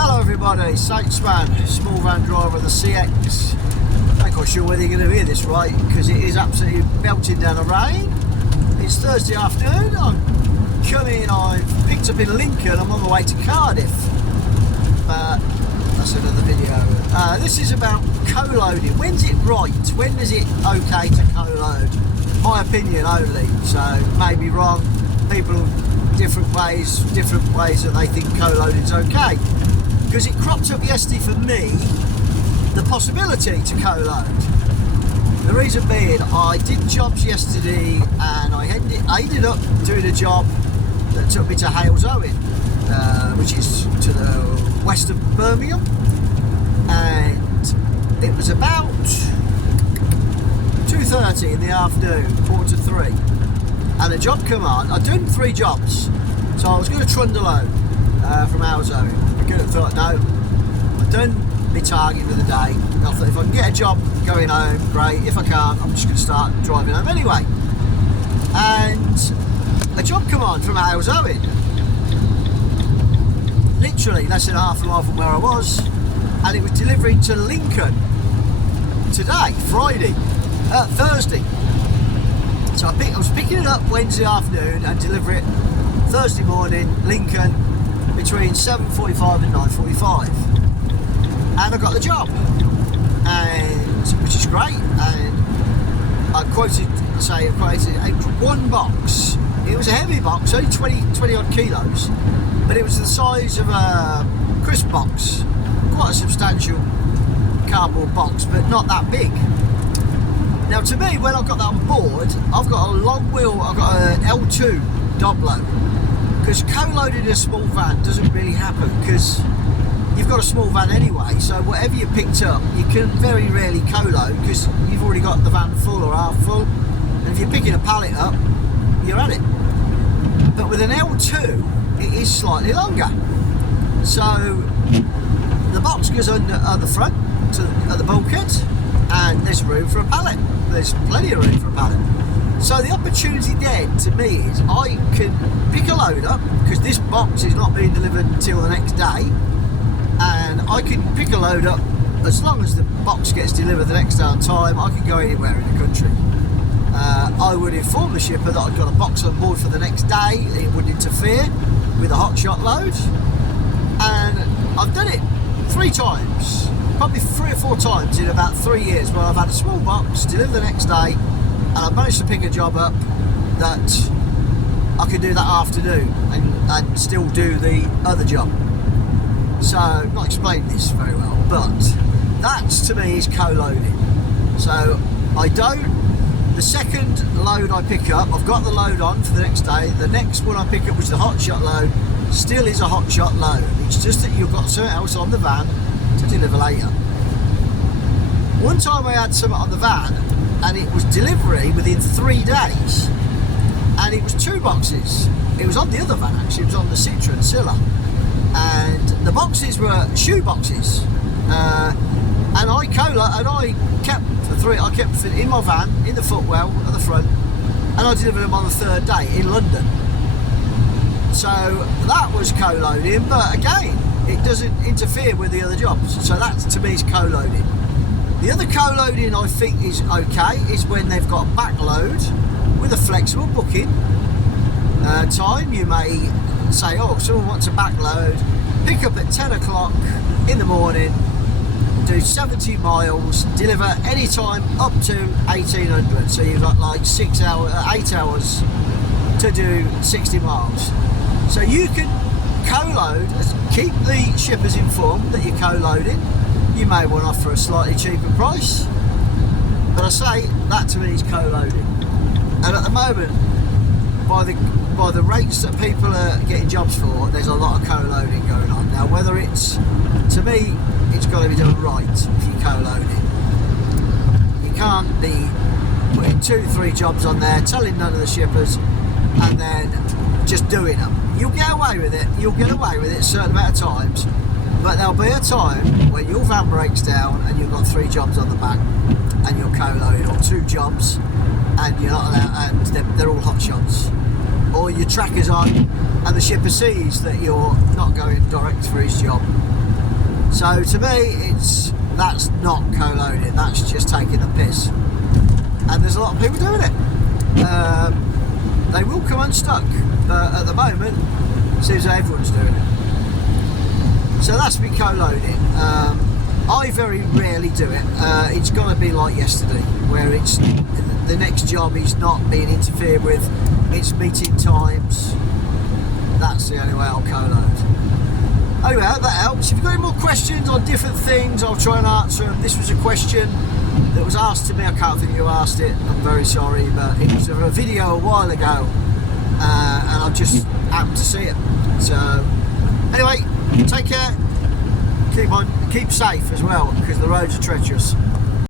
Hello everybody, Saintsman, small van driver of the CX. I'm not quite sure whether you're going to hear this right because it is absolutely belting down the rain. It's Thursday afternoon, I've picked up in Lincoln, I'm on my way to Cardiff. That's another video. This is about co-loading. When's it right? When is it okay to co-load? My opinion only, so maybe wrong. People different ways that they think co-loading is okay. Because it cropped up yesterday for me, the possibility to co-load. The reason being, I did jobs yesterday and I ended up doing a job that took me to Halesowen, which is to the west of Birmingham, and it was about 2:30 in the afternoon, 2:45, and the job come on. I'd done 3 jobs, so I was going to trundle home from Halesowen. I could have thought, no, I've done my target for the day. I thought if I can get a job going home, great. If I can't, I'm just going to start driving home anyway. And a job come on from Halesowen, literally less than half a mile from where I was, and it was delivering to Lincoln today, Thursday. So I was picking it up Wednesday afternoon and deliver it Thursday morning, Lincoln, between 7:45 and 9:45. And I got the job, which is great. And I quoted one box. It was a heavy box, only 20 odd kilos, but it was the size of a crisp box. Quite a substantial cardboard box, but not that big. Now to me, when I got that on board, I've got a long wheel, I've got an L2 Doblo, because co-loading a small van doesn't really happen, because you've got a small van anyway, so whatever you picked up, you can very rarely co-load, because you've already got the van full or half full, and if you're picking a pallet up, you're at it. But with an L2, it is slightly longer. So the box goes on the front, at the bulkhead, and there's room for a pallet. There's plenty of room for a pallet. So the opportunity then to me is I can pick a load up, because this box is not being delivered until the next day, and I can pick a load up as long as the box gets delivered the next day on time. I can go anywhere in the country. I would inform the shipper that I've got a box on board for the next day. It wouldn't interfere with a hot shot load, and I've done it 3 times, probably 3 or 4 times in about 3 years, where I've had a small box delivered the next day, and I've managed to pick a job up that I could do that afternoon and still do the other job. So, I'm not explaining this very well, but that to me is co-loading. So the second load I pick up, I've got the load on for the next day. The next one I pick up, which is the hot shot load, still is a hot shot load. It's just that you've got something else on the van to deliver later. One time I had something on the van and it was delivery within 3 days, and it was 2 boxes. It was on the other van actually, it was on the Citroen Silla, and the boxes were shoe boxes, and I kept them in my van, in the footwell at the front, and I delivered them on the 3rd day in London. So that was co-loading, but again, it doesn't interfere with the other jobs. So that to me is co-loading. The other co-loading I think is okay is when they've got backload with a flexible booking time. You may say, oh, someone wants a backload, pick up at 10 o'clock in the morning, do 70 miles, deliver any time up to 1800. So you've got like 8 hours to do 60 miles. So you can co-load, keep the shippers informed that you're co-loading. You may want to offer a slightly cheaper price, but I say that to me is co-loading. And at the moment, by the rates that people are getting jobs for, there's a lot of co-loading going on. Now whether to me, it's got to be done right if you're co-loading. You can't be putting 2-3 jobs on there, telling none of the shippers, and then just doing them. You'll get away with it a certain amount of times, but there'll be a time when your van breaks down and you've got 3 jobs on the back and you're co-loading, or 2 jobs and you're not allowed, and they're all hot shots. or your tracker's on and the shipper sees that you're not going direct for his job. So to me, that's not co-loading, that's just taking the piss. And there's a lot of people doing it. They will come unstuck, but at the moment, it seems that everyone's doing it. So that's me co-loading. I very rarely do it. It's got to be like yesterday, where it's the next job is not being interfered with, it's meeting times. That's the only way I'll co-load. Anyway, I hope that helps. If you've got any more questions on different things, I'll try and answer them. This was a question that was asked to me. I can't think who asked it. I'm very sorry, but it was a video a while ago, and I just happened to see it. So, anyway, take care. Keep safe as well, because the roads are treacherous.